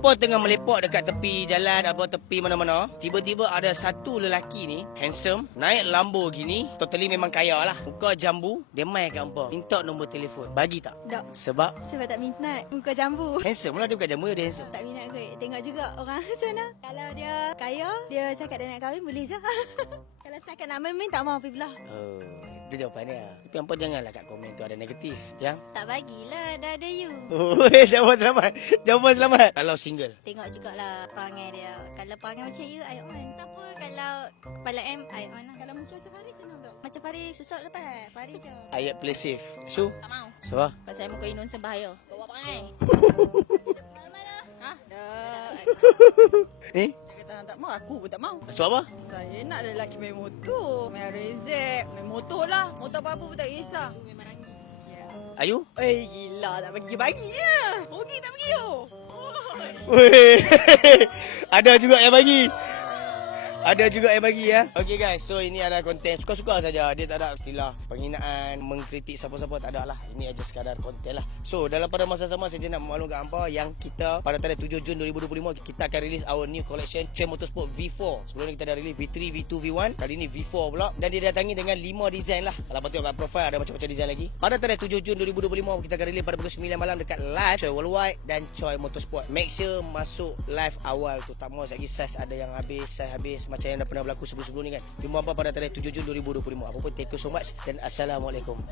Apa tengah melepok dekat tepi jalan apa tepi mana-mana Tiba-tiba ada satu lelaki ni Handsome Naik Lambo gini Totally memang kaya lah Muka jambu Dia main kat hampa Minta nombor telefon Bagi tak? Tak. Sebab Sebab tak minat muka jambu. Handsome lah dia bukan jambu dia handsome Tak minat kot. Tengok juga orang macam mana. Kalau dia kaya, dia cakap dia nak kahwin, boleh je. Kalau setakat nak main-main, tak mahu pergi belah. Oh itu jawapan dia Tapi hampa janganlah kat komen tu ada negatif Ya Tak bagilah, dah ada you. Oh, jawapan selamat Jawapan selamat Kalau single Tengok jugalah perangai dia. Kalau perangai macam you, I on. Tak apa kalau kepala M, I on lah. Kalau muka macam Faris, senang tak? Macam Faris, susah lepas. Faris je. Ayat play safe So Tak mau. Sebab Pasal muka Inun bahaya. Kau buat perangai. Mana-mana? Ha? Dah. Eh kata tak mau, aku pun tak mau. Sebab apa? Saya nak lelaki main motor. Main rezek. Main motor lah. Motor apa-apa pun tak kisah. Ya. Ayu Eh gila tak bagi-bagi ya. Rugi tak bagi yo. Weh, ada juga yang bagi. Ada juga yang bagi ya. Okay guys, so ini ada konten suka-suka saja. Dia tak ada istilah penghinaan, mengkritik siapa-siapa tak ada lah. Ini aja sekadar konten lah. So dalam pada masa sama saya nak maklumkan hampa yang kita pada tarikh 7 Jun 2025 kita akan release our new collection Chen Motorsport V4. Sebelum ni kita dah release V3, V2, V1. Kali ni V4 pula dan didatangi dengan 5 design lah. Kalau tengok kat profile ada macam-macam design lagi. Pada tarikh 7 Jun 2025 kita akan release pada pukul 9 malam dekat live Choi Worldwide dan Choi Motorsport. Make sure masuk live awal tu. Tak mau lagi size ada yang habis, size habis macam yang dah pernah berlaku sebelum-sebelum ni kan. Jumpa pada tarikh 7 Jun 2025. Apa pun thank you so much dan assalamualaikum.